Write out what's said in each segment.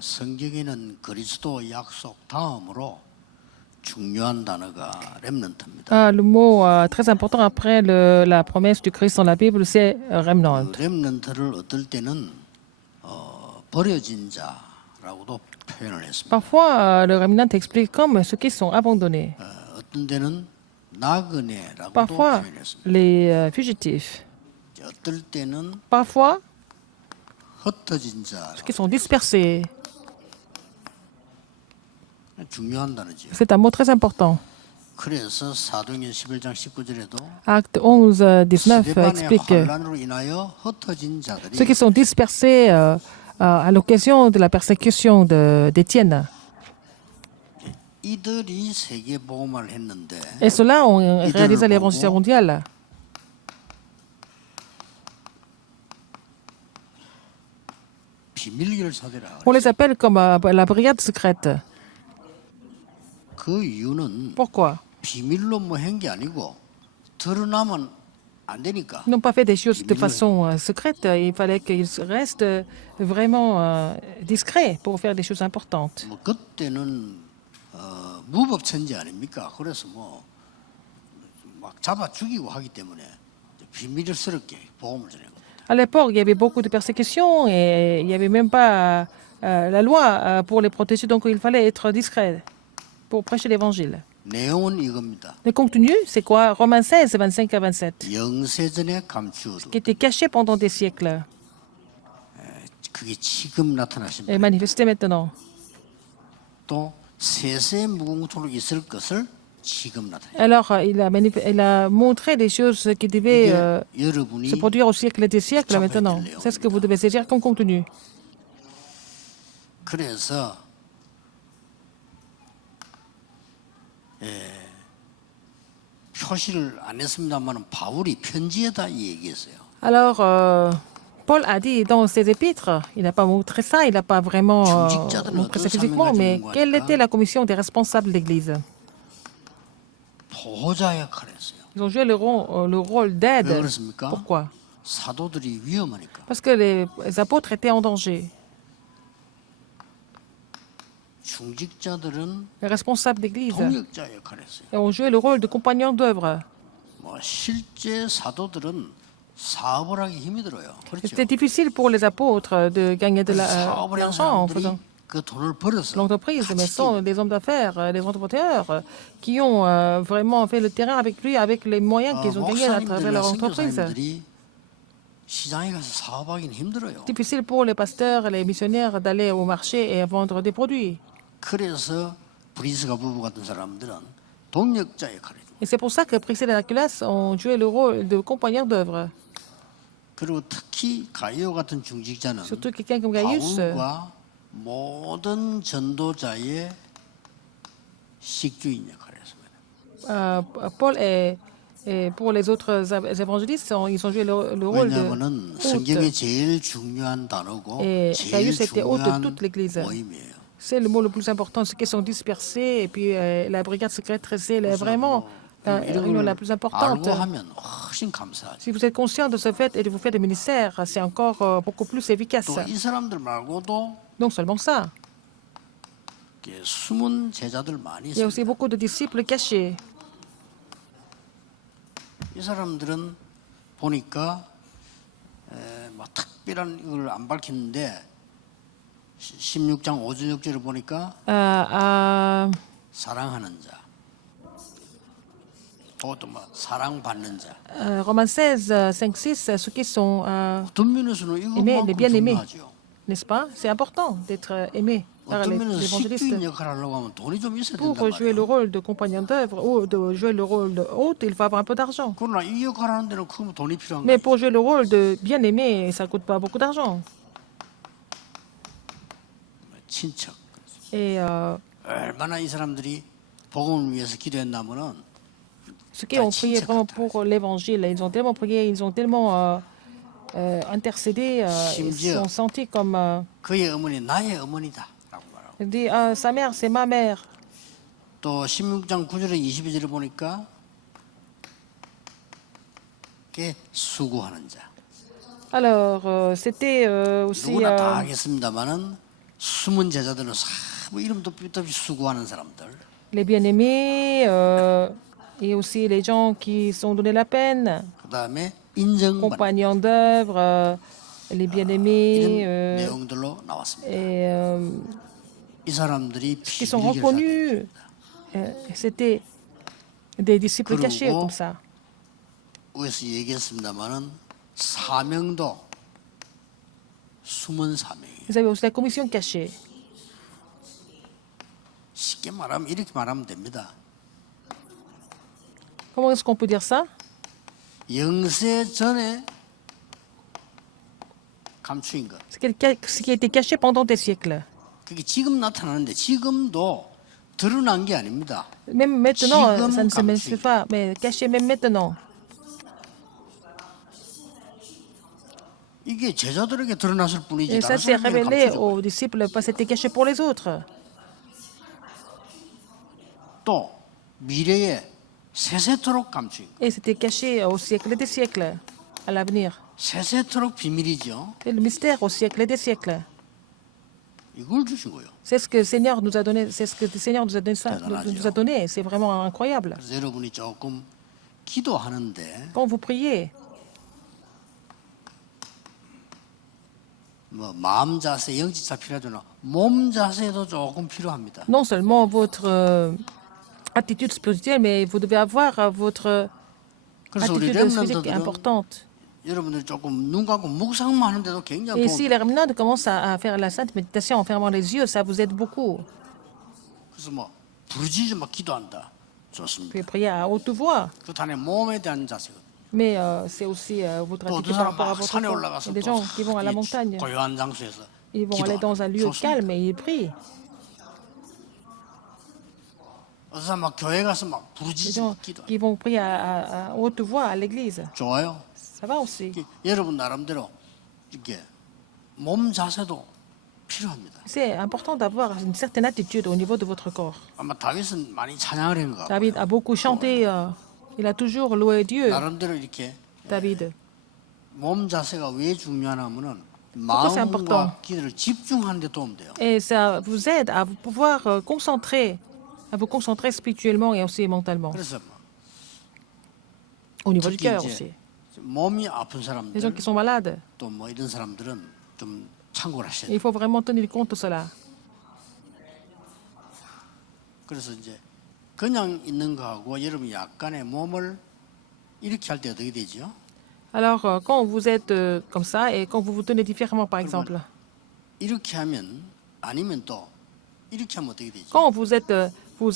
성경에는 그리스도 약속 다음으로 중요한 단어가 렘넌트입니다. Le mot très important après la promesse du Christ dans la Bible, c'est remnant. 렘넌트를 어떨 때는 버려진 자라고도 표현을 했습니다. Parfois, le remnant explique comme ceux qui sont abandonnés. 어떤 데는 나그네라고도 Parfois, 표현했습니다. les fugitifs. 어떨 때는 Parfois, 흩어진 자. ceux qui sont dispersés. 중요한 단어죠. C'est un mot très important. 그래서 사도행전 11장 19절에도 Acte 11, 19 스데반의 explique 환란으로 인하여 흩어진 자들이 ceux qui sont dispersés à l'occasion de la persécution d'Étienne. 이들이 세계 복음화를 했는데 Et ceux-là ont réalisé l'évangile mondial. 비밀 사대라. On les appelle comme la brigade secrète. 그 이유는 Pourquoi? 비밀로 뭐 한 게 아니고 드러나면 안 되니까. Ils n'ont pas fait des choses de façon secrète. Il fallait qu'ils restent vraiment discrets pour faire des choses importantes. 뭐 그때는 무법천지 아닙니까? 그래서 뭐 막 잡아 죽이고 하기 때문에 비밀스럽게 복음을 전해요. À l'époque, il y avait beaucoup de persécutions et il n'y avait même pas la loi pour les protéger. Donc, il fallait être discret pour prêcher l'évangile. 내용은 이겁니다. Le contenu, c'est quoi? Romains 16, 25 à 27. 영세전에 감추어도 Qui était caché pendant des siècles 그게 지금 나타나십니다. et manifesté maintenant. 또 세세 무궁토록 있을 것을 지금 나타내. Alors, il a montré des choses qui devaient 이게 여러분이 se produire au siècle des siècles maintenant. C'est ce que vous devez saisir comme contenu. 그래서 표시를 안 했습니다만 바울이 편지에다 이 얘기했어요. Alors, Paul a dit dans ses épîtres, il n'a pas montré ça, il n'a pas vraiment montré ça physiquement, mais quelle était la commission des responsables de l'Église? 보호자 역할을 했어요. Ils ont joué le rôle 왜 d'aide. 그렇습니까? Pourquoi? 사도들이 위험하니까. Parce que les apôtres étaient en danger. 중직자들은 Les responsables d'église 동역자 역할을 했어요. ont joué le rôle de compagnons d'œuvre. 뭐 실제 사도들은 사업을 하기 힘이 들어요. 그렇죠. C'était difficile pour les apôtres de gagner de 사업을 한 l'argent en 사람들이 faisant 그 돈을 벌어서 l'entreprise, mais 같이 ce sont des hommes d'affaires, des entrepreneurs qui ont vraiment fait le terrain avec lui, avec les moyens qu'ils ont gagnés à travers leur entreprise. 선교사님들이 시장에 가서 사업하기는 힘들어요. Difficile pour les pasteurs et les missionnaires d'aller au marché et vendre des produits. 그래서 브리스가 부부 같은 사람들은 동역자 역할을 해요. Et c'est pour ça que Priscilla et Aquila ont joué le rôle de compagnons d'œuvre. 그리고 특히 가이오 같은 중직자는 Surtout quelqu'un comme Gaius. 바울과 모든 전도자의 식주인 역할을 했습니다. Paul et pour les autres évangélistes, ils ont joué le rôle de 왜냐하면 hôte. 성경의 제일 중요한 단어고 Et 제일 Gaius était hôte de 중요한 toute l'Église. 모임이에요. C'est le mot le plus important, ceux qui sont dispersés, et puis la brigade secrète, c'est vraiment la réunion la plus importante. 알고 하면 훨씬 감사하죠. Si vous êtes conscient de ce fait et de vous faire des ministères, c'est encore beaucoup plus efficace. 또 이 사람들 말고도 Non seulement ça, 이렇게 숨은 제자들 많이 il y a 있어요. aussi beaucoup de disciples cachés. 이 사람들은 보니까 뭐 특별한 이걸 안 밝히는데 16장 5절 6절을 보니까 사랑하는 자, 또 뭐 사랑받는 자. Romains 16, 5, 6, ceux qui sont 어떤 면에서는 aimés, les 이것만큼 bien-aimés, 중요하죠. n'est-ce pas? C'est important d'être aimé par 어떤 les 면에서 évangélistes. 식주인 역할을 하려고 하면 돈이 좀 있어야 Pour 된단 jouer le 말이에요. rôle de compagnon d'œuvre ou de jouer le rôle de hôte, il faut avoir un peu d'argent. 그러나 이 역할을 하는 데는 큰 돈이 필요한 Mais 거예요. pour jouer le rôle de bien-aimé, ça ne coûte pas beaucoup d'argent. 친척. Et 얼마나 이 사람들이 복음을 위해서 기도했나면은 ceux qui ont prié vraiment pour l'évangile, ils ont tellement prié, ils ont tellement intercédé, ils se sont sentis comme... 그의 어머니 나의 어머니다라고 말하고. il dit, ah, sa mère, c'est ma mère. 또 16장 9절에 22절을 보니까 그게 수고하는 자. Alors, c'était aussi... 누구나 다 하겠습니다만은 숨은 제자들은 뭐 이름도 삐도 없이 수고하는 사람들. Les bien-aimés et aussi les gens qui sont donnés la peine, 그 다음에 인정받는 compagnons d'œuvre, les bien-aimés 이런 내용들로 나왔습니다. et 이 사람들이 qui sont 비밀 reconnus. C'était des disciples cachés 그리고 comme ça. 위에서 얘기했습니다만은 사명도 숨은 사명이에요. Vous avez aussi la commission cachée. 쉽게 말하면 이렇게 말하면 됩니다. Comment est-ce qu'on peut dire ça? 영세 전에 감추인 것. Ce qui a été caché pendant des siècles. 그게 지금 나타나는데 지금도 드러난 게 아닙니다. Même maintenant, 지금 ça ne se 감추인 manifeste pas, mais caché même maintenant. 이게 제자들에게 드러났을 뿐이지 Et 다른 ça s'est 사람에게 révélé 감추지 aux disciples parce que c'était caché pour les autres. 또 미래에 세세토록 감추인 것. Et c'était caché au siècle des siècles, à l'avenir. 세세토록 비밀이죠. C'est le mystère au siècle des siècles. 이걸 주신 거예요. C'est ce que le Seigneur nous a donné, c'est ce que le Seigneur nous a donné, 대단하죠. nous a donné. C'est vraiment incroyable. 그래서 여러분이 조금 기도하는데 Quand vous priez, 뭐 마음 자세, 영지자 필요하잖아. 몸 자세도 조금 필요합니다. non seulement votre attitude spirituelle, mais vous devez avoir votre 그래서 우리 attitude physique 렘넌트들은 importante. 여러분들이 조금 눈 감고 묵상만 하는데도 굉장히 Et 도움이 si les remnants commencent à faire la sainte méditation en fermant les yeux, ça vous aide beaucoup. 그래서 뭐 부르짖어 막 기도한다. Vous 좋습니다. pouvez prier à haute voix, 그 다음에 몸에 대한 자세거든요. mais c'est aussi votre 또 attitude 어떤 par 사람 rapport à 막 votre 산에 corps. Il y 올라가서 a des 또 gens qui vont à la montagne, 고요한 장소에서 ils vont aller dans un lieu 좋습니다. calme et ils prient. 어떤 사람 막 교회 가서 막 Les 부르짖어 gens 막 기도. qui vont prier à haute voix à l'église, 좋아요. ça va aussi. 여러분 나름대로 이렇게 몸 자세도 필요합니다. C'est important d'avoir une certaine attitude au niveau de votre corps. 아마 다윗은 많이 찬양을 한것 같고 David a beaucoup chanté, il a toujours loué Dieu, 나름대로 이렇게 David. 몸 자세가 왜 중요하냐면은 c'est important? 마음과 기도를 집중하는 데 도움돼요. Et ça vous aide à vous pouvoir à vous concentrer spirituellement et aussi mentalement, 그래서 au niveau du 특히 cœur 이제 aussi. 몸이 아픈 Les gens 사람들 qui sont malades, 또 뭐 이런 사람들은 좀 참고를 하셔야 돼요. il faut vraiment tenir compte de cela. 그래서 이제 그냥 있는 거하고 여러분이 약간의 몸을 이렇게 할 때 어떻게 되죠? Alors, quand vous êtes comme ça et quand vous vous tenez différemment, par exemple, 이렇게 하면 아니면 또 이렇게 하면 어떻게 되죠? quand vous êtes, vous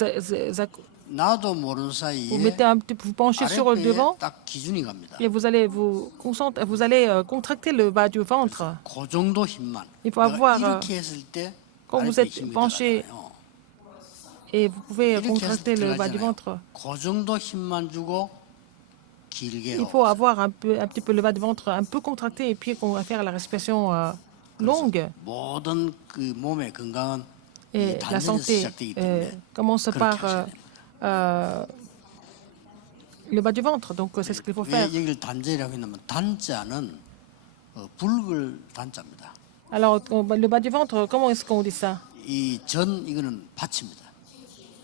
나도 모르는 사이에 mettez vous penchez sur le devant 아랫배에 딱 기준이 갑니다. et vous allez vous allez contracter le bas du ventre. 그 정도 힘만. Il faut avoir, 이렇게 했을 때 quand vous 아랫배에 êtes 힘이 penché 들어가잖아요. et vous pouvez 이렇게 해서 contracter le bas du 들어가잖아요. ventre. 그 정도 힘만 주고 길게 Il faut avoir un petit peu le bas du ventre un peu contracté et puis on va faire la respiration longue. 모든 그 몸의 건강은 이 Et la 단전에서 santé 시작되기 때문에 commence 그렇게 par 하셔야 돼요. le bas du ventre. Donc c'est ce qu'il faut 왜 faire. 여기를 단전이라고 했냐면 단자는 붉을 단자입니다. Alors le bas du ventre, comment est-ce qu'on dit ça? 이 전 이거는 밭입니다.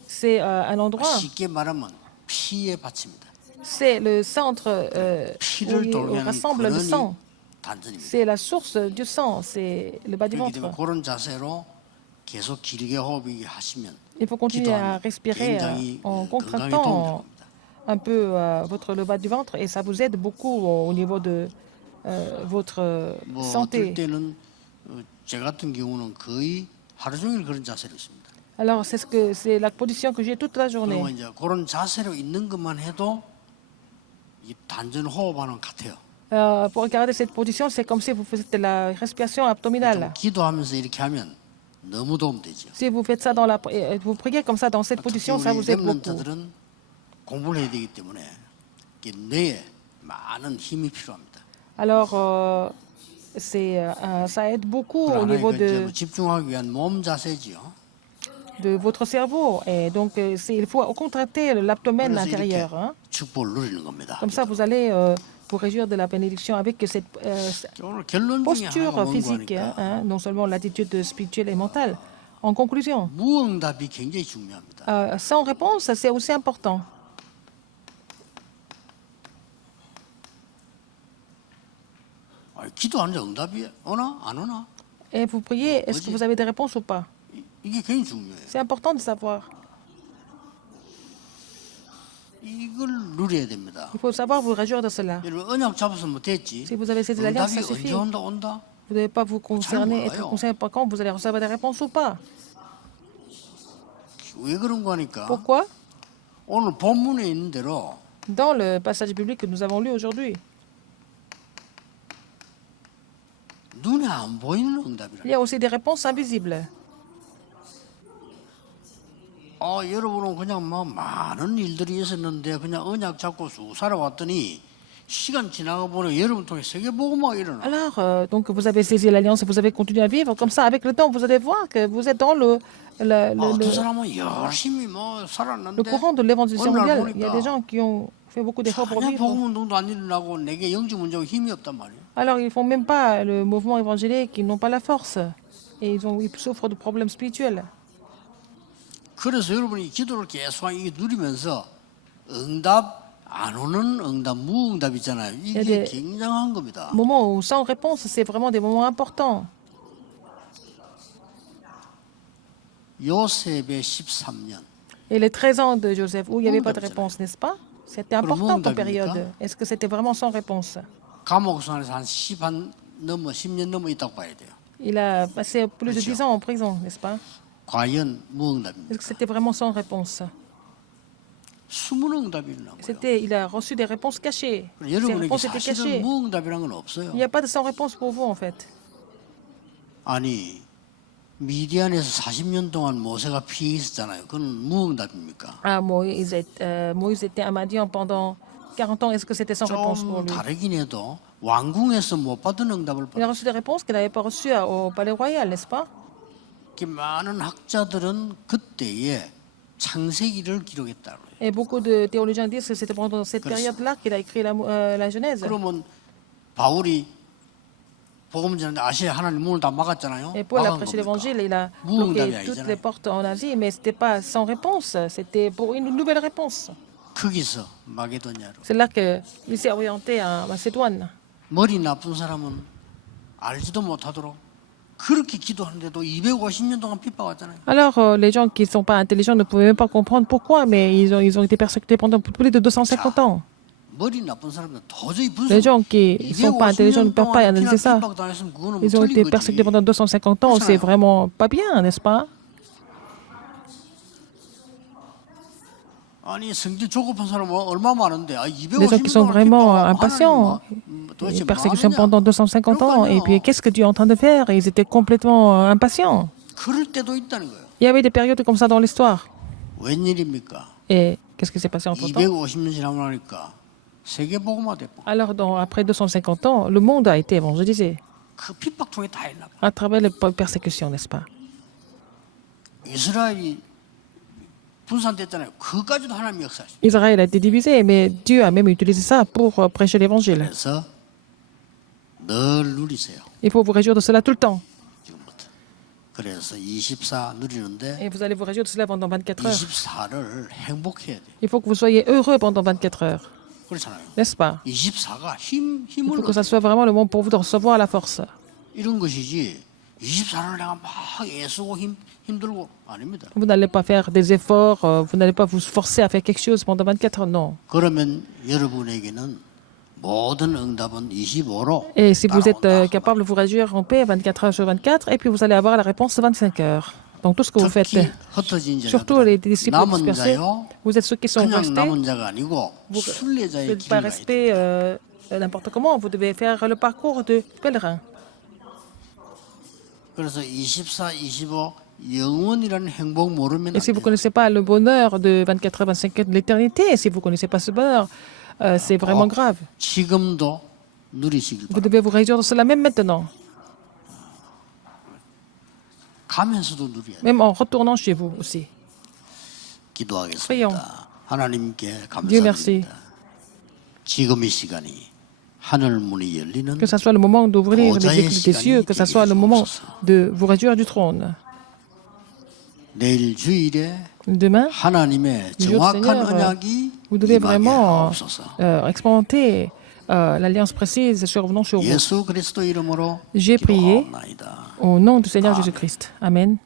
C'est un endroit, 쉽게 말하면 피의 밭입니다. c'est le centre 피를 où 돌게 on 하는 rassemble le 근원이 sang. 단전입니다. C'est la source du sang, c'est le bas du 그렇기 ventre. 때문에 그런 자세로 계속 길게 호흡이 하시면 Il faut continuer à 기도하면 respirer 굉장히 en 건강에 도움이 contractant 됩니다. un peu le bas du ventre et ça vous aide beaucoup au niveau de votre 뭐 santé. 어떨 때는 제 같은 경우는 거의 하루 종일 그런 자세로 있습니다. Alors c'est la position que j'ai toute la journée. 그러면 이제 그런 자세로 있는 것만 해도 이 단전 호흡하는 것 같아요. Pour regarder cette position, c'est comme si vous faisiez de la respiration 좀 abdominale. 기도하면서 이렇게 하면 너무 도움되죠. Si vous faites ça vous priez comme ça dans cette position, ça 우리 vous aide beaucoup. 렘넌트들은 공부를 해야 되기 때문에 이게 뇌에 많은 힘이 필요합니다. Alors ça aide beaucoup au 하나 niveau 이거 이제 de 뭐 집중하기 위한 몸 자세지요. votre cerveau. Et donc, il faut contracter l'abdomen 그래서 intérieur. 이렇게 축복을 누리는 겁니다. Comme ça, vous allez vous réjouir de la bénédiction avec cette 오늘 결론 중에 posture 하나가 physique, 뭔가 하니까 non seulement l'attitude spirituelle et mentale. En conclusion, 무응답이 굉장히 중요합니다. sans réponse, c'est aussi important. 기도하는데 응답이 오나 안 오나? Et vous priez, est-ce que vous avez des réponses ou pas? 이게 굉장히 중요해요. C'est important de savoir. 이걸 누려야 됩니다. Il faut savoir vous réjouir de cela. 여러분 언약 잡아서 뭐 됐지? Si vous avez saisi l'alliance, ça 응답이 suffit. 언제 온다? Vous ne devez pas vous concerner, 몰라요. être concerné par quand vous allez recevoir des réponses ou pas. 왜 그런 거 하니까 Pourquoi? 오늘 본문에 있는 대로 Dans le passage biblique que nous avons lu aujourd'hui, 눈에 안 보이는 il 응답이라. y a aussi des réponses invisibles. 여러분은 그냥 뭐 많은 일들이 있었는데 그냥 언약 잡고 쑥 살아왔더니 시간 지나가 보니 여러분 통해 세계복음화가 일어나. Alors, donc vous avez saisi l'alliance et vous avez continué à vivre comme ça. Avec le temps, vous allez voir que vous êtes dans le 두 사람은 열심히 뭐 살았는데 courant de l'évangélisation 어느 날 mondiale. Il y a des gens qui ont fait beaucoup d'efforts pour 전혀 vivre. 복음 운동도 안 일어나고 내게 영적 문제고 힘이 없단 말이에요. Alors, ils ne font même pas le mouvement évangélique, ils n'ont pas la force. Et ils souffrent de problèmes spirituels. 그래서 여러분이 기도를 계속 이게 누리면서 응답 안 오는 응답, 무응답 있잖아요. 이게 굉장한 겁니다. Moments où sans réponse, c'est vraiment des moments importants. 요셉의 13년. Et les 13 ans de Joseph, où il n'y avait pas de réponse, n'est-ce pas? C'était important comme 답입니까? période. Est-ce que c'était vraiment sans réponse? 감옥선에서 한 10년 넘어 있다고 봐야 돼요. Il a passé plus de 10 ans en prison, n'est-ce pas? 과연 Est-ce 무응답입니까? que c'était vraiment sans réponse? 숨은 응답이 일어난 거예요. Il a reçu des réponses cachées. Ces 여러분에게 réponses étaient 사실은 cachées. 무응답이란 건 없어요. Il n'y a pas de sans réponse pour vous, en fait. 아니 미디안에서 40년 동안 모세가 피해 있었잖아요. 그건 무응답입니까? Ah, Moïse était à Madian pendant 40 ans. Est-ce que c'était sans réponse pour 좀 lui? 다르긴 해도 왕궁에서 못 받은 응답을 Il a reçu des réponses qu'il n'avait pas reçues au palais royal, n'est-ce pas? 이렇게 많은 학자들은 그때에 창세기를 기록했다고 해요. Et beaucoup de théologiens disent que c'était pendant cette période-là qu'il a écrit la Genèse. 그러면 바울이 복음 전하는데 아시아에 하나님 문을 다 막았잖아요. Et Paul a 막은 prêché 겁니까? l'évangile, il a 무응답이 bloqué toutes les 아니잖아요. portes en Asie, mais ce n'était pas sans réponse, c'était pour une nouvelle réponse. 거기서 마게도냐로. C'est là qu'il s'est orienté à Macédoine. 머리 나쁜 사람은 알지도 못하도록 그렇게 기도하는데도 250년 동안 핍박왔잖아요. Alors, les gens qui ne sont pas intelligents ne pouvaient même pas comprendre pourquoi, mais ils ont été persécutés pendant plus de 250 ans. 머리 나쁜 사람은 도저히 Les 분석. gens qui ne sont pas intelligents ne peuvent pas analyser ça. Ils ont été persécutés pendant 250 ans, c'est vraiment pas bien, n'est-ce pas? 아니 성질 조급한 사람은 얼마 많은데 Les gens qui sont vraiment impatients, les persécutions pendant 250 ans, et puis qu'est-ce que Dieu est en train de faire? Ils étaient complètement impatients. 그럴 때도 있다는 거예요. Il y avait des périodes comme ça dans l'histoire. 웬일입니까? Et qu'est-ce qui s'est passé entre temps? 250년 지나고 나니까 세계 복음화 됐고 Alors, après 250 ans, le monde a été évangélisé 그 핍박 통해 다 했나 봐요. à travers les persécutions, n'est-ce pas? 이스라엘이 분산됐잖아요. 그까지도 하나님 역사하시죠. Israël a été divisé, mais Dieu a même utilisé ça pour prêcher l'évangile. 그래서 늘 누리세요. Il faut vous réjouir de cela tout le temps. 지금부터. 그래서 24 누리는데 Et vous allez vous réjouir de cela pendant 24 heures. 24를 행복해야 돼. Il faut que vous soyez heureux pendant 24 heures, 그렇잖아요. n'est-ce pas? 24가 Il 힘을 faut que ça 얻어요. soit vraiment le moment pour vous de recevoir la force. 이런 것이지 24를 내가 막 애쓰고 힘들고 아닙니다. Vous n'allez pas faire des efforts, vous n'allez pas vous forcer à faire quelque chose pendant 24 heures, non. 그러면 여러분에게는 모든 응답은 25로 Et si vous êtes capable de vous réjouir en paix 24 heures sur 24, et puis vous allez avoir la réponse de 25 heures. Donc tout ce que vous faites, 특히 흩어진 surtout les 자들은 disciples 남은 dispersés, 자요 vous êtes ceux qui sont 그냥 restés. 남은 자가 아니고 Vous 순례자의 ne faites pas 길을 가야 돼. respect n'importe comment, vous devez faire le parcours de pèlerin. 그래서 24, 25 영원이라는 행복 모르면 Et 안 si vous ne 돼요. connaissez pas le bonheur de 24 heures, 25 heures de l'éternité, si vous ne connaissez pas ce bonheur, c'est vraiment grave. 지금도 누리시길 Vous 바랍니다. devez vous réjouir de cela même maintenant, 가면서도 누려야 돼요. même en retournant chez vous aussi. 기도하겠습니다. Prions. 하나님께 Dieu merci. 감사드립니다. 지금 이 시간이 하늘 문이 열리는 Que ce soit le moment d'ouvrir les 보좌의 écluses des cieux, 시간이 que ce 되게 soit le moment 주옵소서. de vous réjouir du trône. 내일 주일에 Demain, 하나님의 le jour du 정확한 Seigneur, 언약이 vous devez 임하게 vraiment 하옵소서. expérimenter l'alliance précise survenant sur vous. 예수 그리스도 이름으로 J'ai prié 기도하옵나이다. au nom du Seigneur Jésus-Christ. Amen.